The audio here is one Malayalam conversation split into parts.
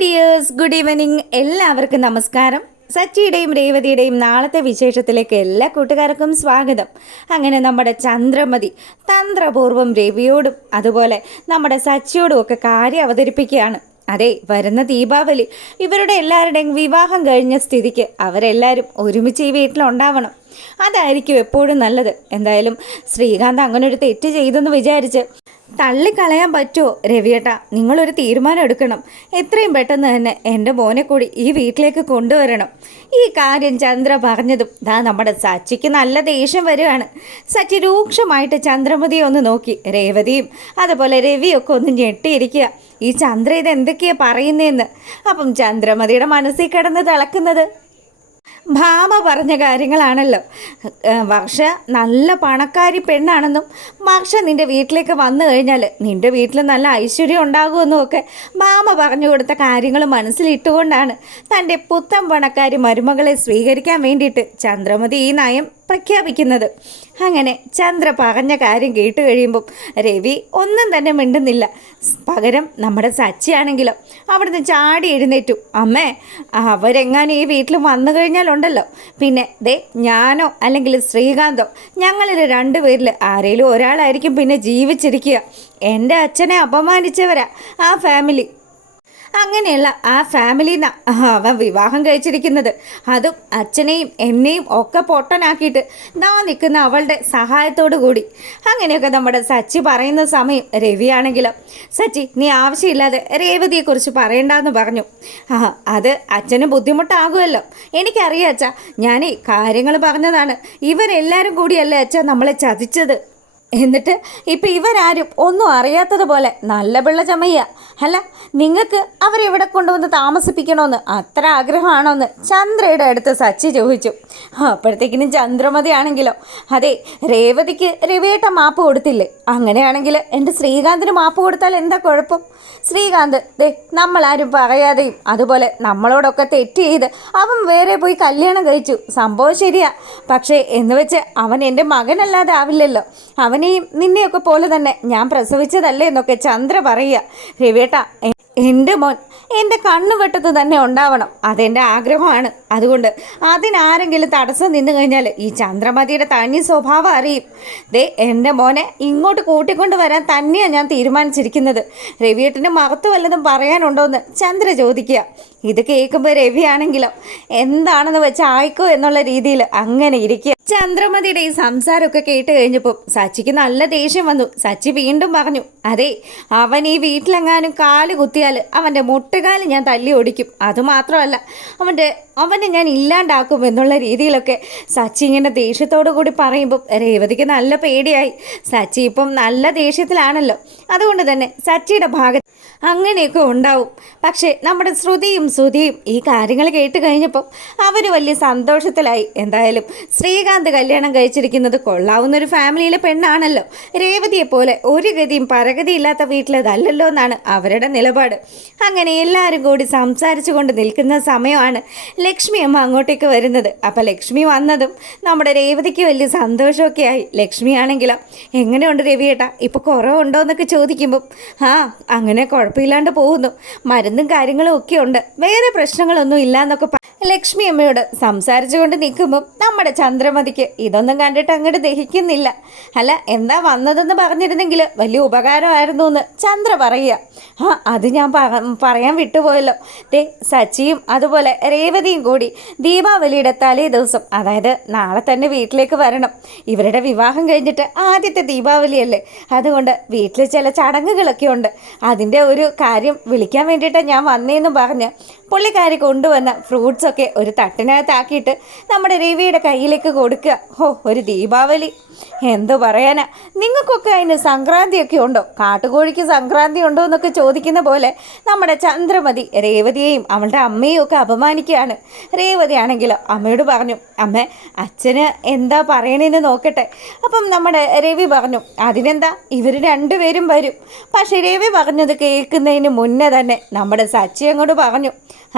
Dears, good evening. എല്ലാവർക്കും നമസ്കാരം. സച്ചിയുടെയും രേവതിയുടെയും നാളത്തെ വിശേഷത്തിലേക്ക് എല്ലാ കൂട്ടുകാർക്കും സ്വാഗതം. അങ്ങനെ നമ്മുടെ ചന്ദ്രമതി തന്ത്രപൂർവ്വം രവിയോടും അതുപോലെ നമ്മുടെ സച്ചിയോടും ഒക്കെ കാര്യം അവതരിപ്പിക്കുകയാണ്. അതെ, വരുന്ന ദീപാവലി ഇവരുടെ എല്ലാവരുടെയും വിവാഹം കഴിഞ്ഞ സ്ഥിതിക്ക് അവരെല്ലാവരും ഒരുമിച്ച് ഈ വീട്ടിലുണ്ടാവണം. അതായിരിക്കും എപ്പോഴും നല്ലത്. എന്തായാലും ശ്രീകാന്ത് അങ്ങനെ ഒരു തെറ്റ് ചെയ്തെന്ന് വിചാരിച്ച് തള്ളിക്കളയാൻ പറ്റുമോ? രവിയേട്ട, നിങ്ങളൊരു തീരുമാനം എടുക്കണം. എത്രയും പെട്ടെന്ന് തന്നെ എൻ്റെ മോനെ കൂടി ഈ വീട്ടിലേക്ക് കൊണ്ടുവരണം. ഈ കാര്യം ചന്ദ്ര പറഞ്ഞതും നമ്മുടെ സച്ചിക്ക് നല്ല ദേഷ്യം വരികയാണ്. സച്ചി രൂക്ഷമായിട്ട് ചന്ദ്രമതിയെ ഒന്ന് നോക്കി. രേവതിയും അതുപോലെ രവിയൊക്കെ ഒന്ന് ഞെട്ടിയിരിക്കുക. ഈ ചന്ദ്ര ഇത് എന്തൊക്കെയാണ് പറയുന്നതെന്ന്. അപ്പം ചന്ദ്രമതിയുടെ മനസ്സിൽ കിടന്ന് തിളക്കുന്നത് ഭാമ പറഞ്ഞ കാര്യങ്ങളാണല്ലോ. വർഷ നല്ല പണക്കാരി പെണ്ണാണെന്നും വർഷ നിൻ്റെ വീട്ടിലേക്ക് വന്നു കഴിഞ്ഞാൽ നിൻ്റെ വീട്ടിൽ നല്ല ഐശ്വര്യം ഉണ്ടാകുമെന്നും ഒക്കെ ഭാമ പറഞ്ഞു കൊടുത്ത കാര്യങ്ങൾ മനസ്സിലിട്ടുകൊണ്ടാണ് തൻ്റെ പുത്തൻ പണക്കാരി മരുമകളെ സ്വീകരിക്കാൻ വേണ്ടിയിട്ട് ചന്ദ്രമതി ഈ നയം പ്രഖ്യാപിക്കുന്നത്. അങ്ങനെ ചന്ദ്ര പറഞ്ഞ കാര്യം കേട്ട് കഴിയുമ്പം രവി ഒന്നും തന്നെ മിണ്ടുന്നില്ല. പകരം നമ്മുടെ സച്ചിയാണെങ്കിലോ അവിടുന്ന് ചാടി എഴുന്നേറ്റു. അമ്മേ, അവരെങ്ങാനും ഈ വീട്ടിൽ വന്നു കഴിഞ്ഞാലുണ്ടല്ലോ, പിന്നെ ഞാനോ അല്ലെങ്കിൽ ശ്രീകാന്തോ ഞങ്ങളിൽ രണ്ടുപേരിൽ ആരെങ്കിലും ഒരാളായിരിക്കും പിന്നെ ജീവിച്ചിരിക്കുക. എൻ്റെ അച്ഛനെ അപമാനിച്ചവരാ ആ ഫാമിലി. അങ്ങനെയുള്ള ആ ഫാമിലിയിൽ നിന്നാണ് അവൻ വിവാഹം കഴിച്ചിരിക്കുന്നത്. അതും അച്ഛനെയും എന്നെയും ഒക്കെ പൊട്ടനാക്കിയിട്ട് നിൽക്കുന്ന അവളുടെ സഹായത്തോടു കൂടി. അങ്ങനെയൊക്കെ നമ്മുടെ സച്ചി പറയുന്ന സമയം രവിയാണെങ്കിലും സച്ചി, നീ ആവശ്യമില്ലാതെ രേവതിയെക്കുറിച്ച് പറയണ്ടെന്ന് പറഞ്ഞു. അത് അച്ഛന് ബുദ്ധിമുട്ടാകുമല്ലോ. എനിക്കറിയാം അച്ഛാ, ഞാൻ കാര്യങ്ങൾ പറഞ്ഞതാണ്. ഇവരെല്ലാവരും കൂടിയല്ലേ അച്ഛാ നമ്മളെ ചതിച്ചത്. എന്നിട്ട് ഇപ്പം ഇവരാരും ഒന്നും അറിയാത്തതുപോലെ നല്ല പിള്ള ചമയ്യ. അല്ല, നിങ്ങൾക്ക് അവരെവിടെ കൊണ്ടുവന്ന് താമസിപ്പിക്കണമെന്ന് അത്ര ആഗ്രഹമാണോന്ന് ചന്ദ്രയുടെ അടുത്ത് സച്ചി ചോദിച്ചു. അപ്പോഴത്തേക്കിനും ചന്ദ്രമതി ആണെങ്കിലോ, അതെ, രേവതിക്ക് രവിയേട്ട മാപ്പ് കൊടുത്തില്ലേ, അങ്ങനെയാണെങ്കിൽ എൻ്റെ ശ്രീകാന്തിന് മാപ്പ് കൊടുത്താൽ എന്താ കുഴപ്പം? ശ്രീകാന്ത് നമ്മളാരും പറയാതെയും അതുപോലെ നമ്മളോടൊക്കെ തെറ്റ് ചെയ്ത് അവൻ വേറെ പോയി കല്യാണം കഴിച്ചു. സംഭവം ശരിയാ. പക്ഷേ എന്ന് വെച്ച് അവൻ എൻ്റെ മകനല്ലാതെ ആവില്ലല്ലോ. അവനെയും നിന്നെയൊക്കെ പോലെ തന്നെ ഞാൻ പ്രസവിച്ചതല്ലേ എന്നൊക്കെ ചന്ദ്ര പറയുക. രവിയേട്ട, എൻ്റെ മോൻ എൻ്റെ കണ്ണുവെട്ടത്ത് തന്നെ ഉണ്ടാവണം. അതെൻ്റെ ആഗ്രഹമാണ്. അതുകൊണ്ട് അതിനാരെങ്കിലും തടസ്സം നിന്ന് കഴിഞ്ഞാൽ ഈ ചന്ദ്രമതിയുടെ തനി സ്വഭാവം അറിയും. എൻ്റെ മോനെ ഇങ്ങോട്ട് കൂട്ടിക്കൊണ്ട് വരാൻ തന്നെയാണ് ഞാൻ തീരുമാനിച്ചിരിക്കുന്നത്. രവിയേട്ടന് മകത്ത് വല്ലതും പറയാനുണ്ടോ എന്ന് ചന്ദ്ര ചോദിക്കുക. ഇത് കേൾക്കുമ്പോൾ രവിയാണെങ്കിലോ എന്താണെന്ന് വെച്ച് ആയിക്കോ എന്നുള്ള രീതിയിൽ അങ്ങനെ ഇരിക്കുക. ചന്ദ്രമതിയുടെ ഈ സംസാരമൊക്കെ കേട്ട് കഴിഞ്ഞപ്പോൾ സച്ചിക്ക് നല്ല ദേഷ്യം വന്നു. സച്ചി വീണ്ടും പറഞ്ഞു, അതെ, അവൻ ഈ വീട്ടിലെങ്ങാനും കാല് കുത്തിയാൽ അവൻ്റെ മുട്ടുകാല് ഞാൻ തല്ലി ഓടിക്കും. അതുമാത്രമല്ല, അവനെ ഞാൻ ഇല്ലാണ്ടാക്കും എന്നുള്ള രീതിയിലൊക്കെ സച്ചി ഇങ്ങനെ ദേഷ്യത്തോടു കൂടി പറയുമ്പം രേവതിക്ക് നല്ല പേടിയായി. സച്ചി ഇപ്പം നല്ല ദേഷ്യത്തിലാണല്ലോ. അതുകൊണ്ട് തന്നെ സച്ചിയുടെ ഭാഗത്ത് അങ്ങനെയൊക്കെ ഉണ്ടാവും. പക്ഷേ നമ്മുടെ ശ്രുതിയും ഈ കാര്യങ്ങൾ കേട്ട് കഴിഞ്ഞപ്പം അവർ വലിയ സന്തോഷത്തിലായി. എന്തായാലും ശ്രീകാന്ത് കല്യാണം കഴിച്ചിരിക്കുന്നത് കൊള്ളാവുന്നൊരു ഫാമിലിയിലെ പെണ്ണാണല്ലോ. രേവതിയെപ്പോലെ ഒരു ഗതിയും പരഗതിയില്ലാത്ത വീട്ടിലതല്ലല്ലോ എന്നാണ് അവരുടെ നിലപാട്. അങ്ങനെ എല്ലാവരും കൂടി സംസാരിച്ചു കൊണ്ട് നിൽക്കുന്ന സമയമാണ് ലക്ഷ്മി അമ്മ അങ്ങോട്ടേക്ക് വരുന്നത്. അപ്പം ലക്ഷ്മി വന്നതും നമ്മുടെ രേവതിക്ക് വലിയ സന്തോഷമൊക്കെ ആയി. ലക്ഷ്മി ആണെങ്കിലോ, എങ്ങനെയുണ്ട് രവിയേട്ടാ, ഇപ്പോൾ കുറവുണ്ടോ എന്നൊക്കെ ചോദിക്കുമ്പം അങ്ങനെ കുഴപ്പമില്ലാണ്ട് പോകുന്നു, മരുന്നും കാര്യങ്ങളും ഒക്കെ ഉണ്ട്, വേറെ പ്രശ്നങ്ങളൊന്നും ഇല്ല എന്നൊക്കെ ലക്ഷ്മി അമ്മയോട് സംസാരിച്ചു കൊണ്ട് നിൽക്കുമ്പം നമ്മുടെ ചന്ദ്രമതിക്ക് ഇതൊന്നും കണ്ടിട്ട് അങ്ങോട്ട് ദഹിക്കുന്നില്ല. അല്ല, എന്താ വന്നതെന്ന് പറഞ്ഞിരുന്നെങ്കിൽ വലിയ ഉപകാരമായിരുന്നു എന്ന് ചന്ദ്ര പറയുക. അത് ഞാൻ പറയാൻ വിട്ടുപോയല്ലോ. സച്ചിയും അതുപോലെ രേവതിയും കൂടി ദീപാവലിയുടെ തലേ ദിവസം, അതായത് നാളെ തന്നെ വീട്ടിലേക്ക് വരണം. ഇവരുടെ വിവാഹം കഴിഞ്ഞിട്ട് ആദ്യത്തെ ദീപാവലിയല്ലേ. അതുകൊണ്ട് വീട്ടിൽ ചില ചടങ്ങുകളൊക്കെ ഉണ്ട്. അതിൻ്റെ ഒരു കാര്യം വിളിക്കാൻ വേണ്ടിയിട്ടാണ് ഞാൻ വന്നേന്ന് പറഞ്ഞ് പുള്ളിക്കാരി കൊണ്ടുവന്ന ഫ്രൂട്ട്സൊക്കെ ഒരു തട്ടിനകത്താക്കിയിട്ട് നമ്മുടെ രവിയുടെ കയ്യിലേക്ക് കൊടുക്കുക. ഒരു ദീപാവലി എന്തു പറയാനാ, നിങ്ങൾക്കൊക്കെ അതിന് സംക്രാന്തിയൊക്കെ ഉണ്ടോ? കാട്ടുകോഴിക്ക് സംക്രാന്തി ഉണ്ടോ എന്നൊക്കെ ചോദിക്കുന്ന പോലെ നമ്മുടെ ചന്ദ്രമതി രേവതിയെയും അവളുടെ അമ്മയും ഒക്കെ അപമാനിക്കുകയാണ്. രേവതി ആണെങ്കിലോ അമ്മയോട് പറഞ്ഞു, അമ്മ, അച്ഛന് എന്താ പറയണേന്ന് നോക്കട്ടെ. അപ്പം നമ്മുടെ രവി പറഞ്ഞു, അതിനെന്താ, ഇവർ രണ്ടുപേരും വരും. പക്ഷേ രവി പറഞ്ഞത് കേൾക്കുന്നതിന് മുന്നേ തന്നെ നമ്മുടെ സച്ചി അങ്ങോട്ട് പറഞ്ഞു,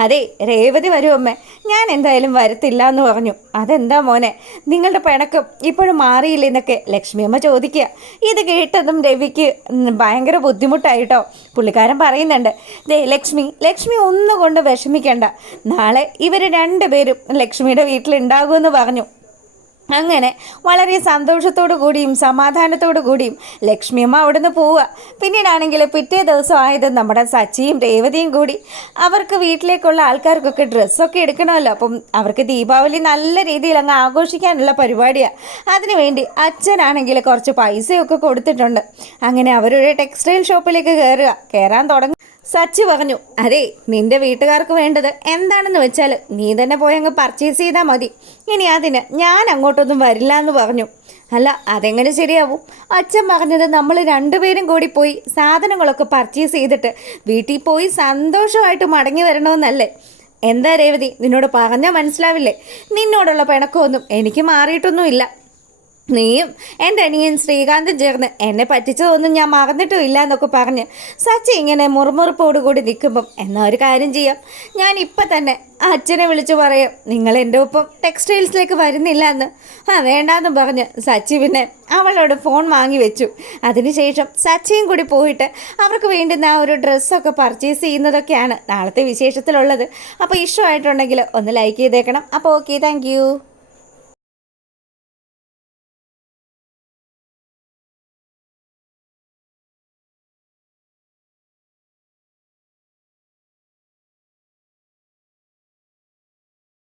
അതെ രേവതി വരും അമ്മേ, ഞാൻ എന്തായാലും വരത്തില്ല എന്ന് പറഞ്ഞു. അതെന്താ മോനെ നിങ്ങളുടെ പിണക്കം ഇപ്പോഴും മാറിയില്ലെന്നൊക്കെ ലക്ഷ്മിയമ്മ ചോദിക്കുക. ഇത് കേട്ടതും രവിക്ക് ഭയങ്കര ബുദ്ധിമുട്ടായിട്ടോ. പുള്ളിക്കാരൻ പറയുന്നുണ്ട്, ദേ ലക്ഷ്മി ഒന്നുകൊണ്ട് വിഷമിക്കണ്ട, നാളെ ഇവർ രണ്ടുപേരും ലക്ഷ്മിയുടെ വീട്ടിലുണ്ടാകുമെന്ന് പറഞ്ഞു. അങ്ങനെ വളരെ സന്തോഷത്തോടു കൂടിയും സമാധാനത്തോടു കൂടിയും ലക്ഷ്മിയമ്മ അവിടുന്ന് പോവുക. പിന്നീടാണെങ്കിൽ പിറ്റേ ദിവസം ആയത് നമ്മുടെ സച്ചിയും രേവതിയും കൂടി അവർക്ക് വീട്ടിലേക്കുള്ള ആൾക്കാർക്കൊക്കെ ഡ്രസ്സൊക്കെ എടുക്കണമല്ലോ. അപ്പം അവർക്ക് ദീപാവലി നല്ല രീതിയിൽ അങ്ങ് ആഘോഷിക്കാനുള്ള പരിപാടിയാണ്. അതിനുവേണ്ടി അച്ഛനാണെങ്കിൽ കുറച്ച് പൈസയൊക്കെ കൊടുത്തിട്ടുണ്ട്. അങ്ങനെ അവരൊരു ടെക്സ്റ്റൈൽ ഷോപ്പിലേക്ക് കയറാൻ തുടങ്ങി. സച്ചി പറഞ്ഞു, അതെ നിന്റെ വീട്ടുകാർക്ക് വേണ്ടത് എന്താണെന്ന് വെച്ചാൽ നീ തന്നെ പോയി അങ്ങ് പർച്ചേസ് ചെയ്താൽ മതി, ഇനി അതിന് ഞാൻ അങ്ങോട്ടൊന്നും വരില്ല എന്ന് പറഞ്ഞു. അല്ല അതെങ്ങനെ ശരിയാവും? അച്ഛൻ പറഞ്ഞത് നമ്മൾ രണ്ടുപേരും കൂടി പോയി സാധനങ്ങളൊക്കെ പർച്ചേസ് ചെയ്തിട്ട് വീട്ടിൽ പോയി സന്തോഷമായിട്ട് മടങ്ങി വരണമെന്നല്ലേ? എന്താ രേവതി നിന്നോട് പറഞ്ഞാൽ മനസ്സിലാവില്ലേ? നിന്നോടുള്ള പിണക്കമൊന്നും എനിക്ക് മാറിയിട്ടൊന്നുമില്ല. നീയും എൻ്റെ അനിയൻ ശ്രീകാന്തും ചേർന്ന് എന്നെ പറ്റിച്ചതൊന്നും ഞാൻ മറന്നിട്ടും ഇല്ല എന്നൊക്കെ പറഞ്ഞ് സച്ചി ഇങ്ങനെ മുറുമുറുപ്പോടുകൂടി നിൽക്കുമ്പം എന്നാൽ ഒരു കാര്യം ചെയ്യാം, ഞാൻ ഇപ്പം തന്നെ അച്ഛനെ വിളിച്ചു പറയാം നിങ്ങൾ എൻ്റെ ഒപ്പം ടെക്സ്റ്റൈൽസിലേക്ക് വരുന്നില്ല എന്ന്. വേണ്ടാന്നും പറഞ്ഞ് സച്ചി പിന്നെ അവളോട് ഫോൺ വാങ്ങി വെച്ചു. അതിനുശേഷം സച്ചിയും കൂടി പോയിട്ട് അവർക്ക് വേണ്ടുന്ന ആ ഒരു ഡ്രസ്സൊക്കെ പർച്ചേസ് ചെയ്യുന്നതൊക്കെയാണ് നാളത്തെ വിശേഷത്തിലുള്ളത്. അപ്പോൾ ഇഷ്ടമായിട്ടുണ്ടെങ്കിൽ ഒന്ന് ലൈക്ക് ചെയ്തേക്കണം. അപ്പോൾ ഓക്കെ, താങ്ക്